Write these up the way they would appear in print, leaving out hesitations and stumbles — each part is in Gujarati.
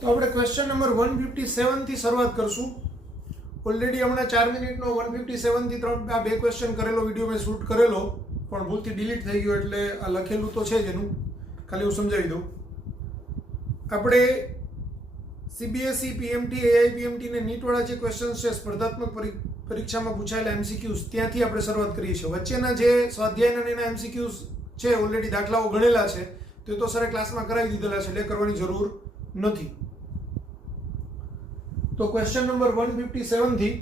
તો આપણે ક્વેશ્ચન નંબર 157 થી શરૂઆત કરશું. ઓલરેડી હમણાં 4 મિનિટનો 157 થી 3 આ બે ક્વેશ્ચન કરેલો વિડીયો મેં શૂટ કરેલો, પણ ભૂલથી ડિલીટ થઈ ગયો, એટલે આ લખેલું તો છે જ એનું, ખાલી હું સમજાવી દઉં. આપણે સીબીએસઈ, પીએમટી, એઆઈપીએમટી ને નીટવાળા જે ક્વેશ્ચન્સ છે સ્પર્ધાત્મક પરીક્ષામાં પૂછાયેલા એમસીક્યુઝ, ત્યાંથી આપણે શરૂઆત કરીએ છીએ. વચ્ચેના જે સ્વાધ્યાયના એના એમસીક્યુઝ છે, ઓલરેડી દાખલાઓ ગણેલા છે, તો એ તો સરે ક્લાસમાં કરાવી દીધેલા છે, એટલે કરવાની જરૂર નથી. તો ક્વેશ્ચન નંબર 157 થી,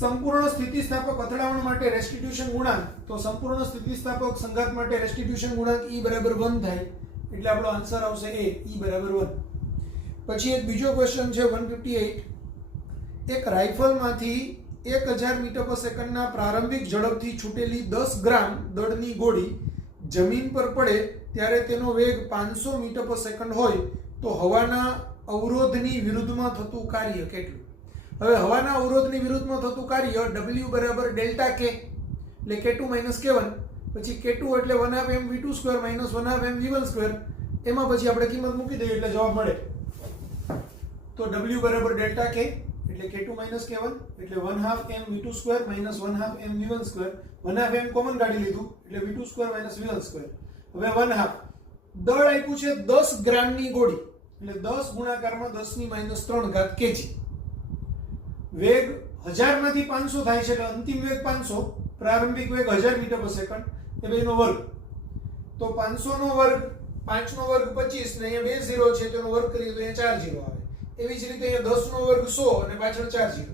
સંપૂર્ણ સ્થિતિસ્થાપક અથડામણ માટે રેસ્ટિટ્યુશન ગુણાંક, તો સંપૂર્ણ સ્થિતિસ્થાપક સંઘાત માટે રેસ્ટિટ્યુશન ગુણાંક E બરાબર 1 થાય, એટલે આપણો આન્સર આવશે A, E બરાબર 1. પછી એક બીજો ક્વેશ્ચન છે 158. એક રાઇફલમાંથી 1000 મીટર પર સેકન્ડના પ્રારંભિક ઝડપથી છૂટેલી 10 ગ્રામ દળની ગોળી જમીન પર પડે ત્યારે તેનો વેગ 500 મીટર પર સેકન્ડ હોય તો હવાના અવરોધની વિરુદ્ધમાં થતું કાર્ય કેટલું? હવે હવાના અવરોધની વિરુદ્ધમાં થતું કાર્ય W બરાબર ડેલ્ટા K, એટલે K2 - K1, પછી K2 એટલે 1/2 mv2² - 1/2 mv1², એમાં પછી આપણે કિંમત મૂકી દઈએ એટલે જવાબ મળે. તો W બરાબર ડેલ્ટા K એટલે K2 - K1 એટલે 1/2 mv2² - 1/2 mv1², 1/2 m કોમન કાઢી લીધું એટલે v2² - v1². હવે 1/2 દળ આપ્યું છે 10 ગ્રામની ગોળી, એટલે 10 ગુણાકારમાં 10 - 3 ઘાત kg. વેગ 1000 માંથી 500 થાય છે, એટલે અંતિમ વેગ 500, પ્રારંભિક વેગ 1000 મીટર પર સેકન્ડ, એ બેનો વર્ગ. તો 500 નો વર્ગ, 5 નો વર્ગ 25 ને અહીંયા બે 0 છે, તેનો વર્ગ કરીએ તો અહીંયા 4 0 આવે. એવી જ રીતે અહીંયા 10 નો વર્ગ 100 અને પાછળ 4 0.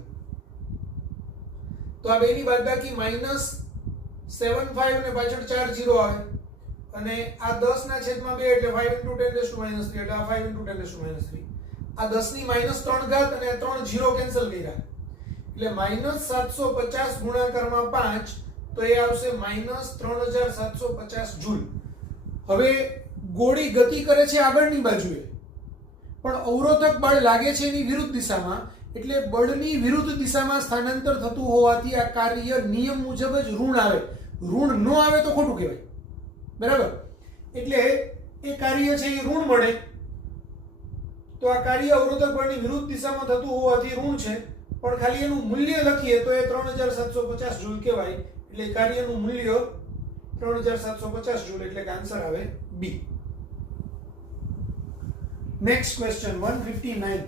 તો આ બેની બાદબાકી -75 અને પાછળ 4 0 આવે, અને આ 10 ના છેદમાં 2 એટલે 5 × 10⁻³ એટલે આ 5 × 10⁻³. આ 10 ની -3 ઘાત અને આ 3 0 કેન્સલ કર્યા, એટલે -750 ગુણાકારમાં 5, તો એ આવશે -3750 જૂલ. હવે ગોળી ગતિ કરે છે આગળની બાજુએ, પણ અવરોધક બળ લાગે છે એની વિરુદ્ધ દિશામાં, એટલે બળની વિરુદ્ધ દિશામાં સ્થાનાંતર થતું હોવાથી આ કાર્ય નિયમ મુજબ જ ઋણ આવે. ઋણ ન આવે તો ખોટું કહેવાય, બરાબર? એટલે એ કાર્ય છે એ ઋણ મળે. તો આ કાર્ય અવરોધક બળની વિરુદ્ધ દિશામાં થતું હોવાથી ઋણ છે, પણ ખાલી એનું મૂલ્ય લખીએ તો એ 3750 જૂલ કહેવાય, એટલે કાર્યનું મૂલ્ય 3750 જૂલ, એટલે કે આન્સર આવે B. Next question 159.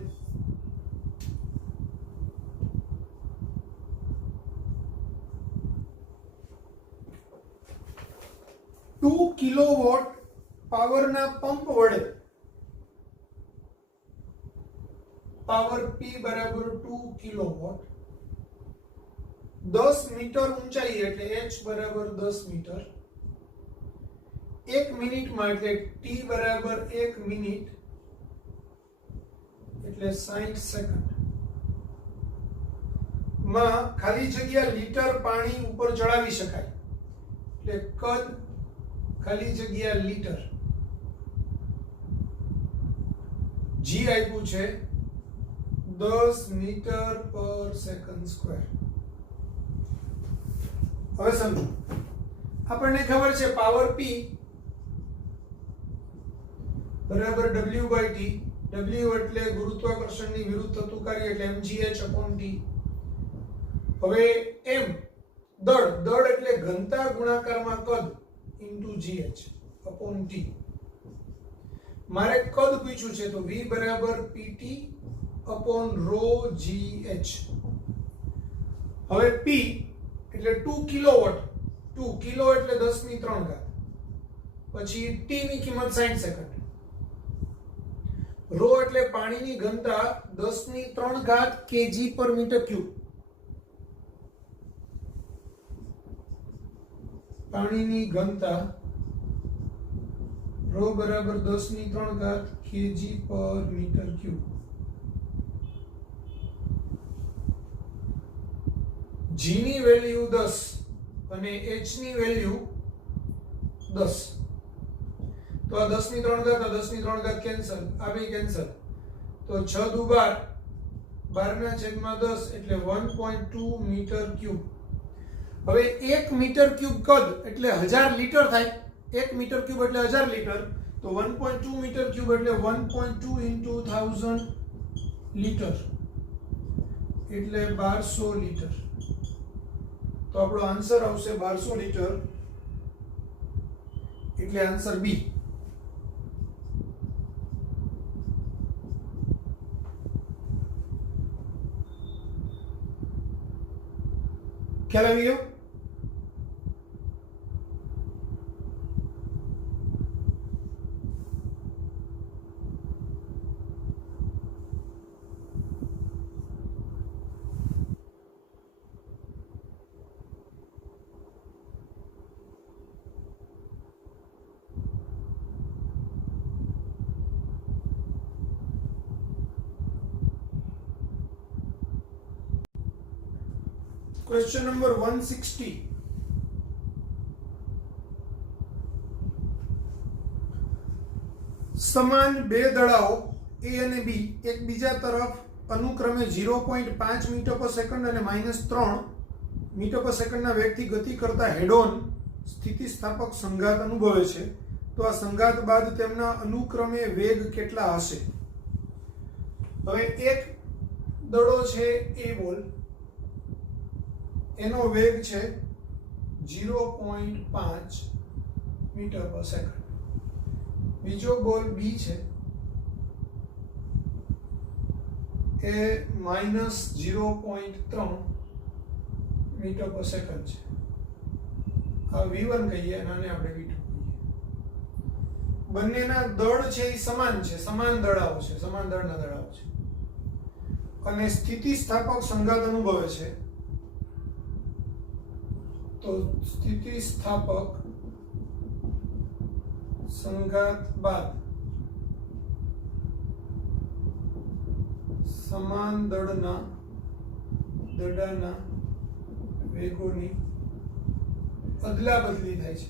Two kilowatt પાવરના પંપ વડે પાવર P બરાબર 2 કિલોવોટ 10 મીટર ઊંચાઈ એટલે h બરાબર 10 મીટર 1 મિનિટમાં એટલે t બરાબર 1 મિનિટ એટલે 60 સેકન્ડ માં ખાલી જગ્યા લીટર પાણી ઉપર ચડાવી શકાય, એટલે કદ ખાલી જગ્યા લીટર. g આપ્યું છે 10 મીટર પર સેકન્ડ સ્ક્વેર. હવે સમજો, આપણને ખબર છે પાવર P બરાબર W/T. W એટલે ગુરુત્વાકર્ષણની વિરુદ્ધ થતું કાર્ય, એટલે mgh/t. હવે m દળ એટલે ઘનતા ગુણાકારમાં કદ ઇન્ટુ gh/t. મારે કદ પૂછ્યું છે, તો v બરાબર pt/ρgh. હવે p એટલે 2 કિલોવોટ, 2 કિલો એટલે 10 ની 3 ઘાત, પછી t ની કિંમત 60 સેકન્ડ, ρ એટલે પાણીની ઘનતા 10 ની 3 ઘાત kg/m³. પાણીની ઘનતા ρ બરાબર 10 ની 3 ઘાત kg/m³. g ની વેલ્યુ 10 અને h ની વેલ્યુ 10. તો આ 10 ની 3 ઘાત, આ 10 ની 3 ઘાત કેન્સલ, આ બે કેન્સલ. તો 6 દુ 12, 12 ના છેદમાં 10 એટલે 1.2 મીટર ક્યુબ. હવે 1 મીટર ક્યુબ કદ એટલે 1000 લીટર થાય. 1 મીટર ક્યુબ એટલે 1000 લીટર. તો 1.2 મીટર ક્યુબ એટલે 1.2 into 1000 લીટર એટલે 1200 લીટર. તો આપણો આન્સર આવશે 1200 લીટર, એટલે આન્સર બી. ખ્યાલ આવી ગયો? Question number 160. સમાન બે દડાઓ A અને B એકબીજા તરફ અનુક્રમે 0.5 મીટર પર સેકન્ડ અને -3 મીટર પર સેકન્ડના વેગથી ગતિ કરતા હેડ-ઓન સ્થિતિસ્થાપક સંઘાત અનુભવે છે. તો આ સંઘાત બાદ તેમના અનુક્રમે વેગ કેટલા હશે? હવે એક દડો છે A બોલ, એનો વેગ છે 0.5 મીટર પર સેકન્ડ. બીજો બોલ B છે, એ -0.3 મીટર પર સેકન્ડ છે. આ V1 કહીએ અને આને આપણે V2 કહીએ. બંનેના દળ છે એ સમાન છે, સમાન દળાઓ છે, સમાન દળના દળાઓ છે અને સ્થિતિસ્થાપક સંઘાત અનુભવે છે. તો સ્થિતિસ્થાપક સંઘાત બાદ સમાન દળના વેગોની અદલા બદલી થાય છે.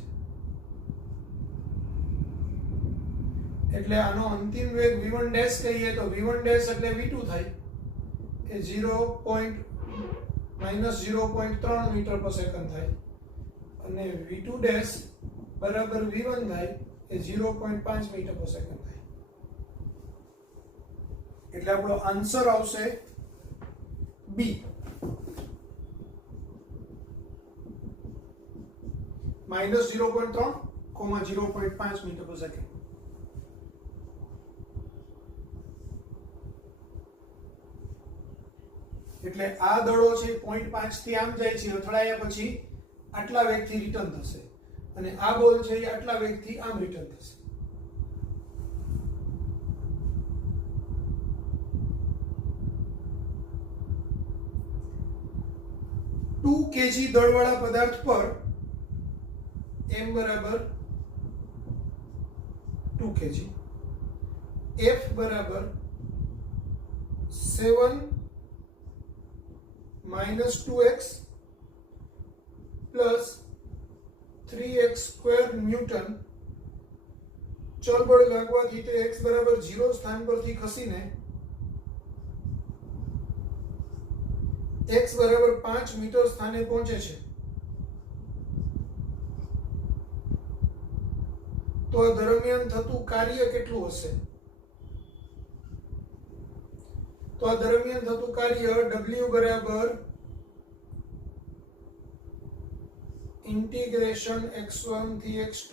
એટલે આનો અંતિમ વેગ v1 ડેશ કહીએ તો v1 ડેશ એટલે v2 થાય, એ -0.3 મીટર પર સેકન્ડ થાય અને v2 ડેશ બરાબર v1 થાય, એ 0.5 મીટર પર સેકન્ડ થાય. એટલે આપણો આન્સર આવશે બી, -0.3, 0.5 મીટર પર સેકન્ડ. એટલે આ દડો છે 0.5 થી આમ જાય છે, અથડાયા પછી આટલા વેગથી રિટર્ન થશે અને આ બોલ છે એ આટલા વેગથી આમ રિટર્ન થશે. ટુ કેજી દળવાળા પદાર્થ પર m બરાબર 2 કેજી, f બરાબર 7 -2x plus 3x square newton. ચલ બળ લાગવાથી તે x બરાબર 0 સ્થાન પરથી ખસીને x બરાબર 5 મીટર સ્થાને પહોંચે છે. તો આ દરમિયાન થતું કાર્ય કેટલું હશે? તો આ દરમિયાન થતું કાર્ય w બરાબર ઇન્ટિગ્રેશન x1 થી x2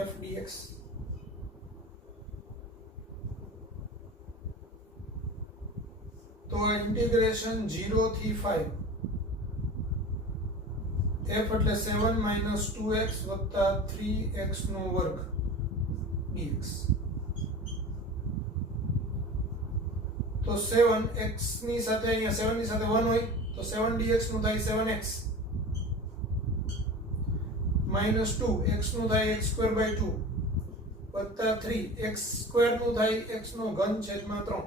f dx. તો આ ઇન્ટિગ્રેશન 0 થી 5, f એટલે 7 -2x વત્તા 3x નો વર્ગ dx. તો 7x ની સાથે અહીંયા 7 ની સાથે 1 હોય તો 7 dx નું થાય 7x -2 x નું થાય x²/2 વત્તા 3 x² નું થાય x નો ઘન છેદમાં 3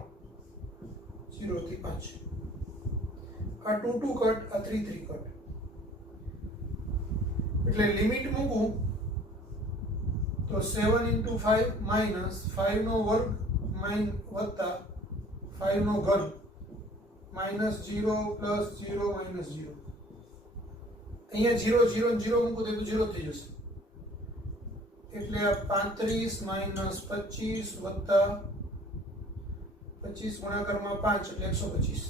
0 થી 5. આ 2 2 કટ, આ 3 3 કટ. એટલે લિમિટ મૂકું તો 7 × 5 માઇનસ 5 નો વર્ગ વત્તા 5 નો ઘન માઇનસ 0 પ્લસ 0 માઇનસ 0. અહીંયા 0 0 0 મૂકો તો 0 થઈ જશે. એટલે આ 35 માઇનસ 25 વત્તા 25 ગુણાકારમાં 5 એટલે 125.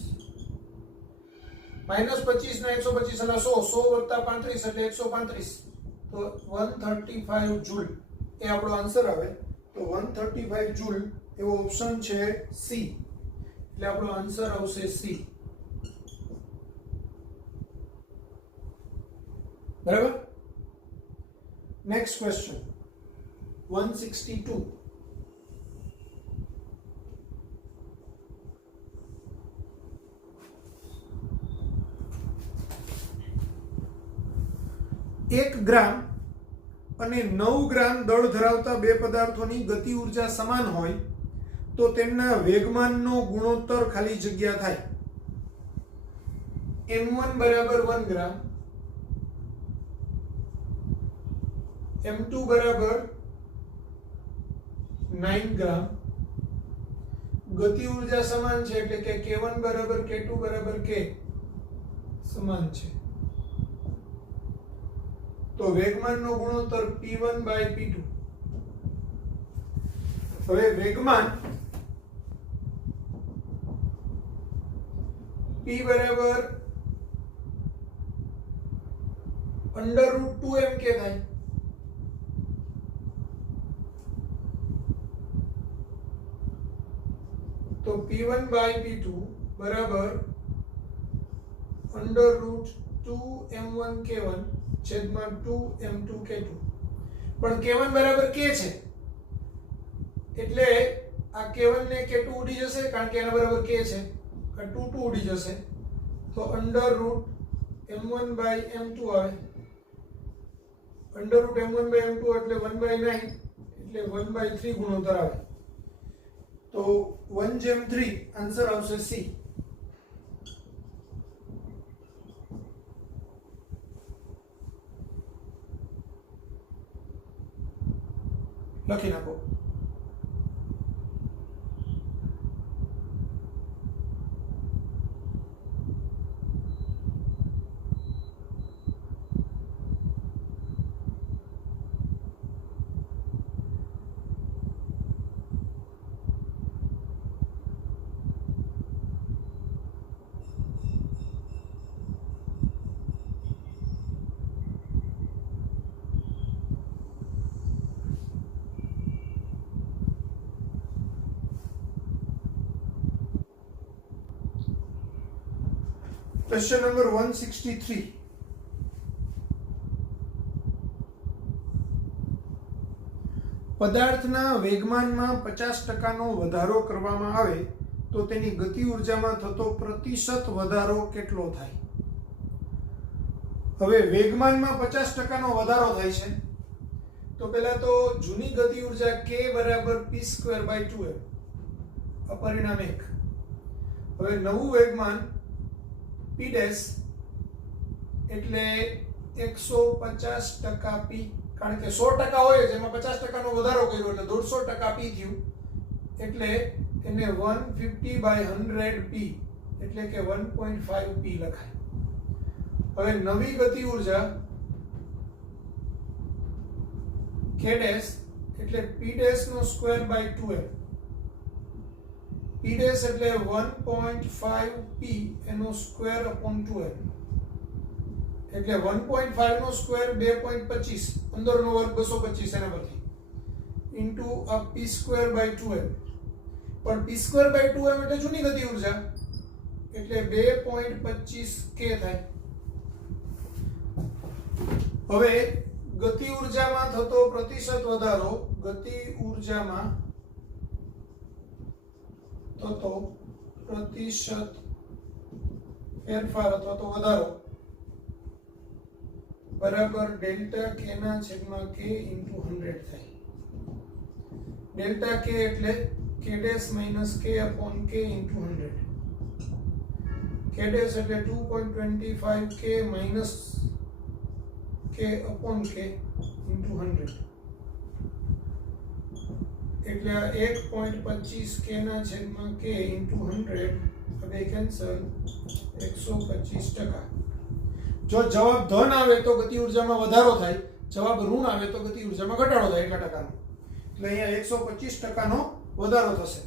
માઇનસ 25 ના 125 એટલે 100 વત્તા 35 એટલે 135. તો 135 જૂલ એ આપણો આન્સર આવે. તો 135 જૂલ એવો ઓપ્શન છે સી. એટલે આપણો આન્સર આવશે સી. બરાબર. Next question 162. એક ગ્રામ અને 9 ગ્રામ દળ ધરાવતા બે પદાર્થોની ગતિ ઉર્જા સમાન હોય તો તેમના વેગમાનનો ગુણોત્તર ખાલી જગ્યા થાય. m1 બરાબર 1 ગ્રામ, m2 બરાબર 9 ગ્રામ. ગતિ ઉર્જા સમાન છે એટલે કે k1 બરાબર k2 બરાબર k સમાન છે. તો વેગમાનનો ગુણોત્તર p1 બાય p2. હવે વેગમાન p બરાબર √2mk થાય. તો p1 બાય p2 બરાબર √2m1k1 છેદમાં 2m2k2. પણ k1 બરાબર k છે એટલે આ k1 ને k2 ઉડી જશે કારણ કે એના બરાબર k છે. આ 2 ઉડી જશે તો √m1 બાય m2 આવે. √m1 બાય m2 એટલે 1/9 એટલે 1/3 ગુણોત્તર આવે. તો 1/3 આન્સર આવશે સી. લખી નાખો. Question number 163. પદાર્થના વેગમાનમાં 50% નો વધારો કરવામાં આવે તો તેની ગતિ ઉર્જામાં થતો પ્રતિશત વધારો કેટલો થાય? હવે વેગમાનમાં 50% નો વધારો થાય છે તો પહેલા તો જૂની ગતિ ઉર્જા k બરાબર p²/2m અપરિણામ 1. હવે નવું વેગમાન p ડેશ એટલે 150% p, કારણ કે 100% હોય જેમાં 50% નો વધારો કર્યો એટલે 150% p થયું એટલે એને 150/100p એટલે કે 1.5p લખાય. હવે નવી ગતિ ઉર્જા k ડેશ એટલે p ડેશ નો ²/2m. p ડેશ એટલે 1.5p એનો ²/2m એટલે 1.5 નો સ્ક્વેર 2.25 15 નો વર્ગ 225 એના પરથી ઇન્ટુ આ p²/2m. પણ p²/2m એટલે જૂની ગતિ ઉર્જા એટલે 2.25k થાય. હવે ગતિ ઉર્જામાં થતો પ્રતિશત વધારો, ગતિ ઉર્જામાં થતો પ્રતિશત ફેરફાર અથવા તો વધારો બરાબર ડેલ્ટા k ના છેદમાં k ઇન્ટુ 100 થાય. ડેલ્ટા k એટલે k dash minus k upon k into 100. k dash એટલે 2.25k minus k upon k into 100. એટલે આ 1.25 k ના છેદમાં k * 100 હવે કેન્સલ 125%. જો જવાબ ધન આવે તો ગતિ ઊર્જામાં વધારો થાય, જવાબ ઋણ આવે તો ગતિ ઊર્જામાં ઘટાડો થાય એટલા ટકાનો. એટલે અહીંયા 125%નો વધારો થશે.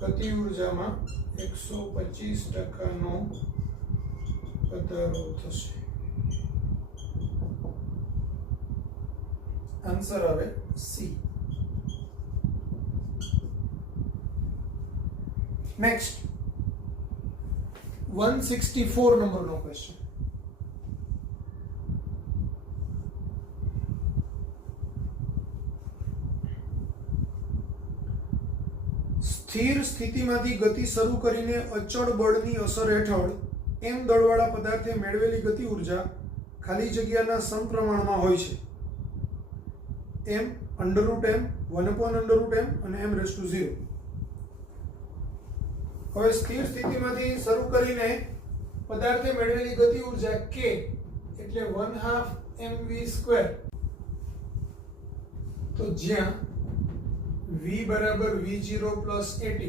ગતિ ઊર્જામાં 125%નો વધારો થશે. આન્સર આવે સી. નેક્સ્ટ 164 નંબરનો ક્વેશ્ચન. સ્થિર સ્થિતિમાંથી ગતિ શરૂ કરીને અચળ બળની અસર હેઠળ m દળવાળા પદાર્થે મેળવેલી ગતિ ઊર્જા ખાલી જગ્યાના સમપ્રમાણમાં હોય છે. m √m 1/√m અને m⁻⁴. હવે સ્થિર સ્થિતિમાંથી શરૂ કરીને પદાર્થે મેળવેલી ગતિ ઊર્જા k એટલે 1/2 mv². તો જ્યાં v બરાબર v0 પ્લસ at,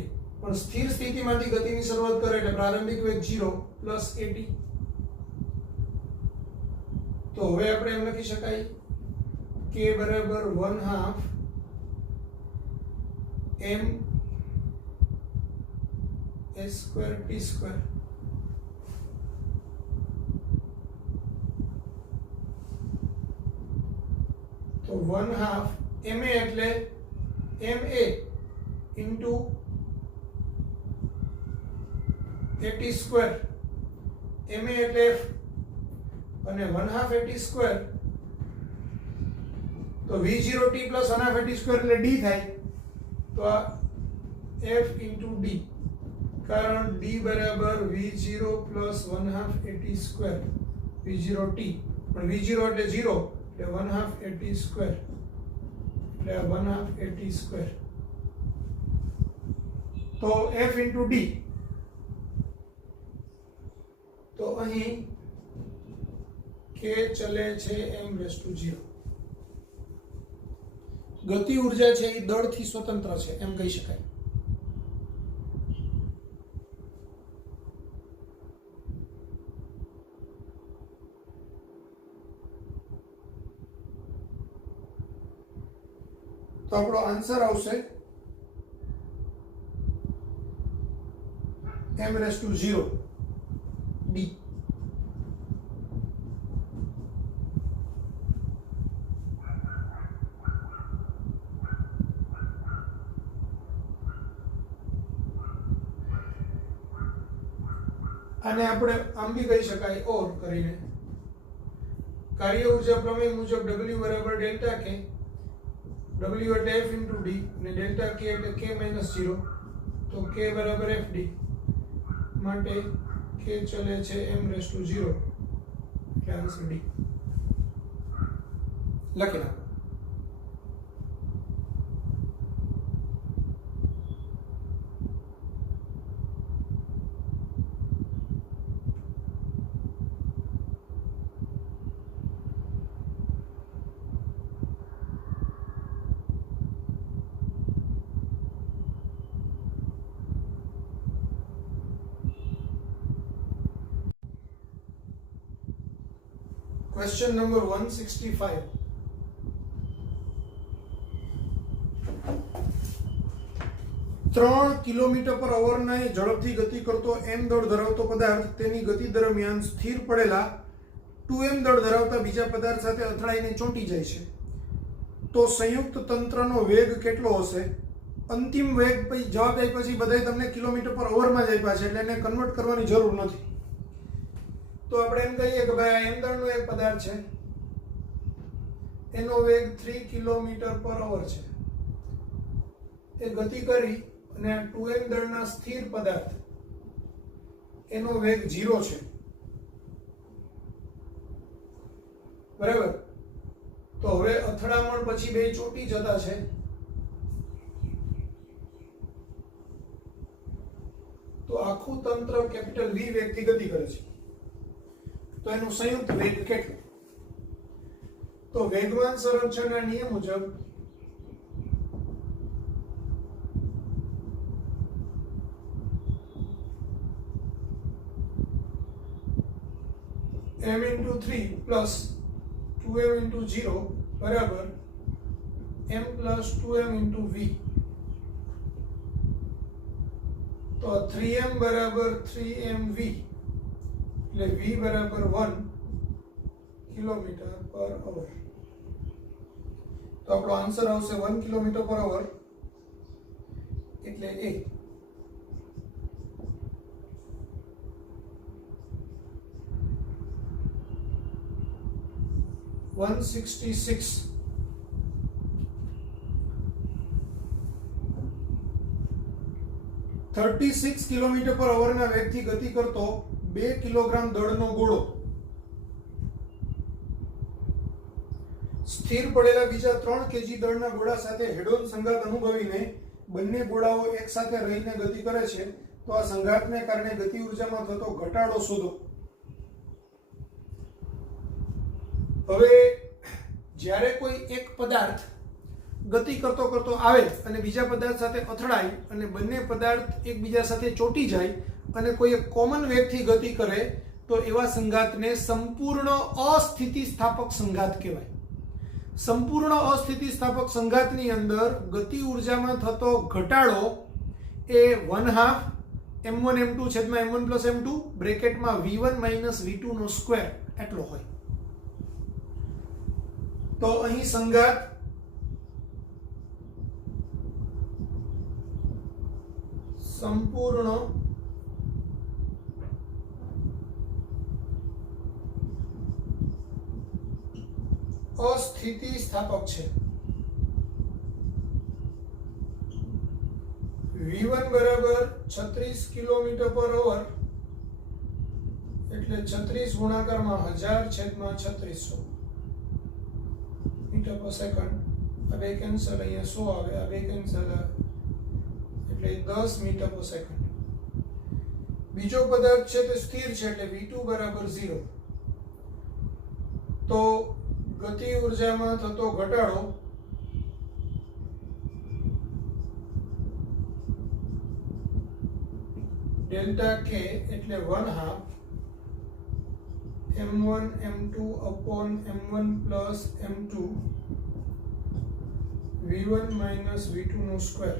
પણ સ્થિર સ્થિતિમાંથી ગતિની શરૂઆત કરે એટલે પ્રારંભિક વેગ 0 પ્લસ at. તો હવે આપણે એમ લખી શકાય k બરાબર 1/2 m s²t². તો 1/2 ma એટલે ma into at², ma એટલે f અને 1/2 at². તો v0t પ્લસ 1/2 at² એટલે d થાય. તો આ f into d, કારણ d બરાબર v0 પ્લસ 1/2 at², v0t, પણ v0 એટલે 0 એટલે 1/2 at², એટલે 1/2 at². તો f into d. તો અહીં k ચલે છે m⁻⁴. ગતિ ઊર્જા છે એ દળથી સ્વતંત્ર છે એમ કહી શકાય. તો આપણો આન્સર આવશે m⁻⁴ d. આને આપણે આમ બી કહી શકાય ઓર કરીને. કાર્ય ઊર્જા પ્રમેય મુજબ W બરાબર ડેલ્ટા k, W એટલે f into d અને ડેલ્ટા k એટલે k - 0. તો k બરાબર fd માટે k ચલે છે m⁻⁴, એટલે આન્સર d. લખી નાખો. Question number 165. ત્રણ કિલોમીટર/અવર ના ઝડપથી ગતિ કરતો m દળ ધરાવતો પદાર્થ તેની ગતિ દરમિયાન સ્થિર પડેલા 2m દળ ધરાવતા બીજા પદાર્થ સાથે અથડાઈને ચોંટી જાય છે. તો સંયુક્ત તંત્રનો વેગ કેટલો હશે? અંતિમ વેગ પછી જવાબ આપ્યા પછી બધાય તમને કિલોમીટર/અવર માં જ આપ્યા છે, એટલે એને કન્વર્ટ કરવાની જરૂર નથી. તો આપણે એમ કહીએ કે ભાઈ m દળનો એક પદાર્થ છે, એનો વેગ 3 કિલોમીટર/અવર છે. એ ગતિ કરી અને 2m દળના સ્થિર પદાર્થ એનો વેગ 0 છે. બરાબર? તો હવે અથડામણ પછી બે ચોંટી જતા છે. તો આખું તંત્ર કેપિટલ V વેગથી ગતિ કરે છે. તો એનું સંયુક્ત વેગ કેટલો? તો વેગમાન સંરક્ષણના નિયમ મુજબ m into 3 plus 2m into 0 બરાબર m plus 2m into v. તો 3m બરાબર 3mv એટલે v બરાબર 1 કિલોમીટર પર અવર. તો આપણો આન્સર આવશે 1 કિલોમીટર પર અવર એટલે a. One 36 કિલોમીટર પર અવરના વેગથી ગતિ કરતો 2 કિલોગ્રામ દળનો ગોળો સ્થિર પડેલા બીજા 3 કેજી દળના ગોળા સાથે હેડ-ઓન સંઘાત અનુભવીને બંને ગોળાઓ એક સાથે રહીને ગતિ કરે છે, તો આ સંઘાતને કારણે ગતિ ઉર્જામાં થતો ઘટાડો શોધો. હવે જ્યારે કોઈ એક પદાર્થ ગતિ કરતો કરતો આવે અને બીજા પદાર્થ સાથે અથડાય અને બંને પદાર્થ એકબીજા સાથે ચોંટી જાય અને કોઈ એક કોમન વેગથી ગતિ કરે તો એવા સંઘાતને સંપૂર્ણ અસ્થિતિસ્થાપક સંઘાત કહેવાય. સંપૂર્ણ અસ્થિતિસ્થાપક સંઘાતની અંદર ગતિ ઉર્જામાં થતો ઘટાડો એ 1/2 m1 m2 છેદમાં m1 plus m2 બ્રેકેટમાં v1 minus v2 નો સ્ક્વેર એટલો હોય. તો અહીં સંઘાત સંપૂર્ણ અસ્થિતિસ્થાપક છે. v1 બરાબર 36 કિલોમીટર પર અવર એટલે 36 ગુણાકારમાં 1000 છેદમાં 3600 મીટર પર સેકન્ડ. આ બે કેન્સલ, અહીંયા 100 આવે, આ બે કેન્સલ એટલે 10 મીટર પર સેકન્ડ. બીજો પદાર્થ છે તે સ્થિર છે એટલે v2 બરાબર 0. તો ગતિ ઉર્જામાં થતો ઘટાડો ડેલ્ટા k એટલે 1/2 m1 m2 upon m1 plus m2 v1 minus v2 નો સ્ક્વેર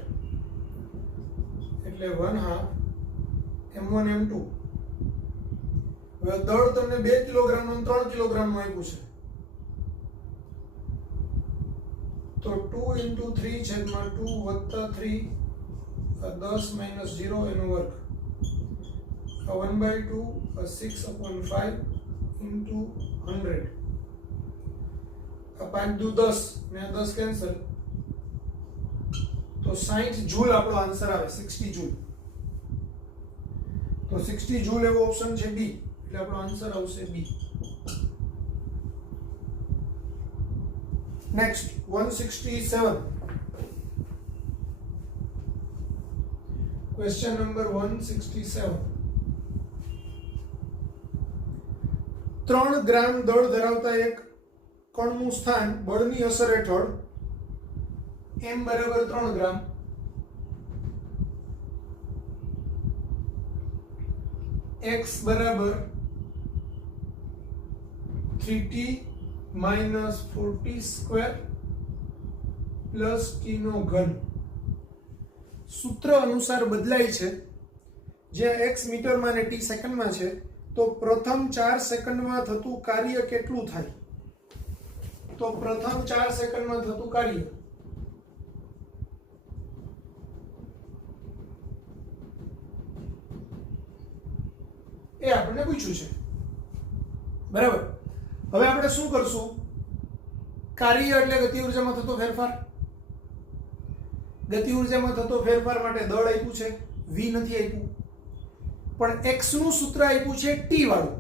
એટલે 1/2 m1 m2. હવે દળ તમને 2 કિલોગ્રામ નું 3 કિલોગ્રામ નું આપ્યું છે, તો 2 into 3 છેદમાં 2 વત્તા 3 10 minus 0 એનો વર્ગ, 1/2 6/5 into 100. 5 દુ 10 ને 10 કેન્સલ, તો 60 જૂલ આપણો આન્સર આવે, 60 જૂલ. તો 60 જૂલ એવો ઓપ્શન છે બી, એટલે આપણો આન્સર આવશે બી. નેક્સ્ટ 167. Question number 167. 3 ગ્રામ દળ ધરાવતા એક કણનું સ્થાન બળની અસર હેઠળ m બરાબર 3 ગ્રામ x બરાબર 3t minus 4t square plus t નો ઘન સૂત્ર અનુસાર બદલાય છે. જ્યાં x મીટરમાં અને t સેકન્ડમાં છે, તો પ્રથમ 4 સેકન્ડમાં થતું કાર્ય કેટલું થાય? તો પ્રથમ 4 સેકન્ડમાં થતું કાર્ય એ આપણને પૂછ્યું છે, બરાબર. હવે આપણે શું કરશું? કાર્ય એટલે ગતિ ઉર્જામાં થતો ફેરફાર. ગતિ ઉર્જામાં થતો ફેરફાર માટે દળ આપ્યું છે, v નથી આપ્યું, પણ x નું સૂત્ર આપ્યું છે t વાળું.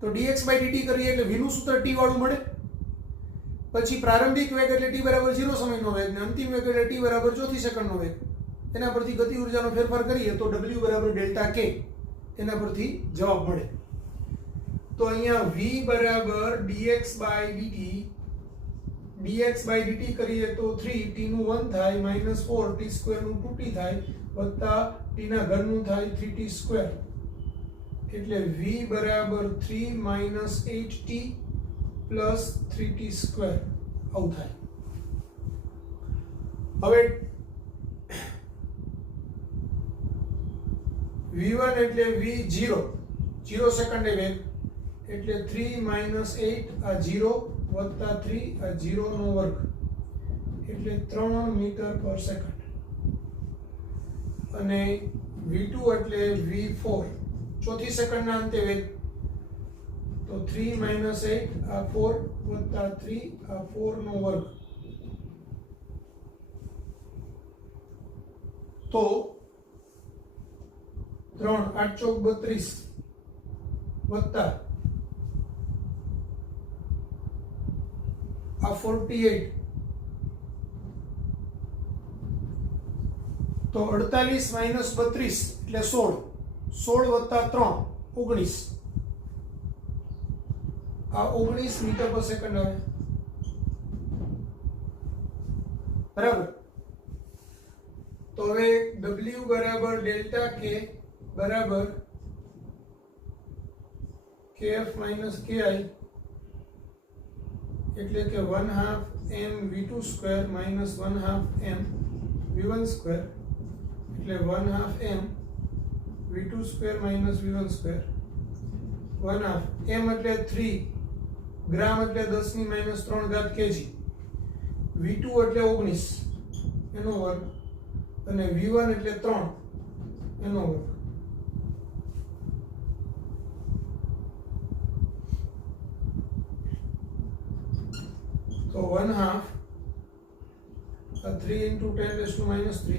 તો dx/dt કરીએ એટલે v નું સૂત્ર t વાળું મળે. પછી પ્રારંભિક વેગ એટલે t બરાબર 0 સમયનો વેગ ને અંતિમ વેગ એટલે t બરાબર ચોથી સેકન્ડનો વેગ. એના પરથી ગતિ ઉર્જાનો ફેરફાર કરીએ તો w બરાબર ડેલ્ટા k, એના પરથી જવાબ મળે. તો અહીંયા v બરાબર dx by dt કરીએ તો 3 t નું 1 થાય -4 t સ્ક્વેર નું 2t થાય વત્તા t ના ઘનનું થાય 3t સ્ક્વેર એટલે v બરાબર 3 8t પ્લસ 3t સ્ક્વેર આવું થાય. હવે v1 એટલે v0 0 સેકન્ડે વેગ એટલે 3 8 આ 0 વત્તા 3 આ 0 નો વર્ગ એટલે 3 મીટર પર સેકન્ડ અને v2 એટલે v4 ચોથી સેકન્ડના અંતે વેગ તો 3 8 આ 4 વત્તા 3 આ 4 નો વર્ગ તો 3 8 ચોક 32 વત્તા આ 48 તો 48 માઇનસ 32 એટલે 16 વત્તા 3 19 આ 19 મીટર પર સેકન્ડ આવે બરાબર. તો હવે w બરાબર ડેલ્ટા k બરાબર kf માઇનસ ki એટલે કે 1/2 m v2 square minus 1/2 m v1 square એટલે 1/2 m v2 square minus v1 square 1/2 m એટલે 3 ગ્રામ એટલે 10 ની માઇનસ 3 ઘાત kg v2 એટલે 19 એનો વર્ગ અને v1 એટલે 3 એનો વર્ગ તો 1/2 3 into 10 raised to minus 3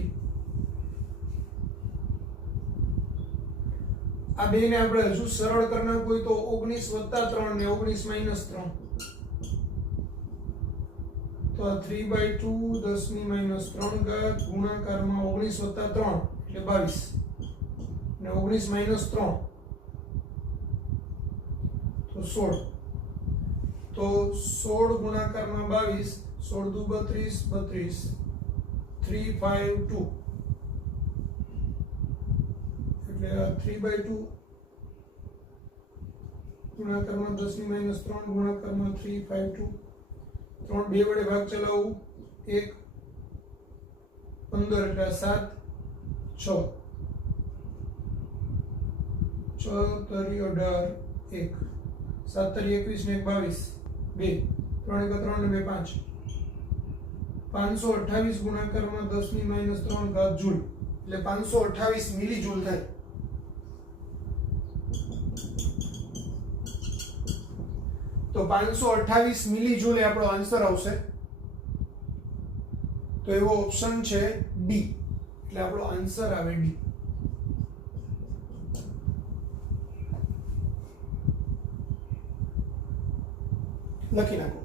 આ બેને આપણે હજુ સરળ કરી નાખવું હોય તો 19 + 3 ને 19 - 3 તો 3/2 10 ની - 3 ઘાત ગુણાકારમાં 19 + 3 એટલે 22 ને 19 - 3 તો 16 તો 16 ગુણાકારમાં 22 16 × 2 = 32 352 એટલે 3/2 ગુણાકારમાં 10 ની - 3 ગુણાકારમાં 352 3 2 વડે ભાગ ચલાવવું 1 15 એટલે 7 6 6 તરી 18 1 7 તરી 21 ને 22 2 3 × 3 ને 2 5 528 ગુણાકારમાં 10 ની - 3 ઘાત જૂલ એટલે 528 મિલી જૂલ થાય. તો 528 મિલી જૂલ એ આપણો આન્સર આવશે. તો એવો ઓપ્શન છે ડી એટલે આપણો આન્સર આવે ડી. લખી નાખો.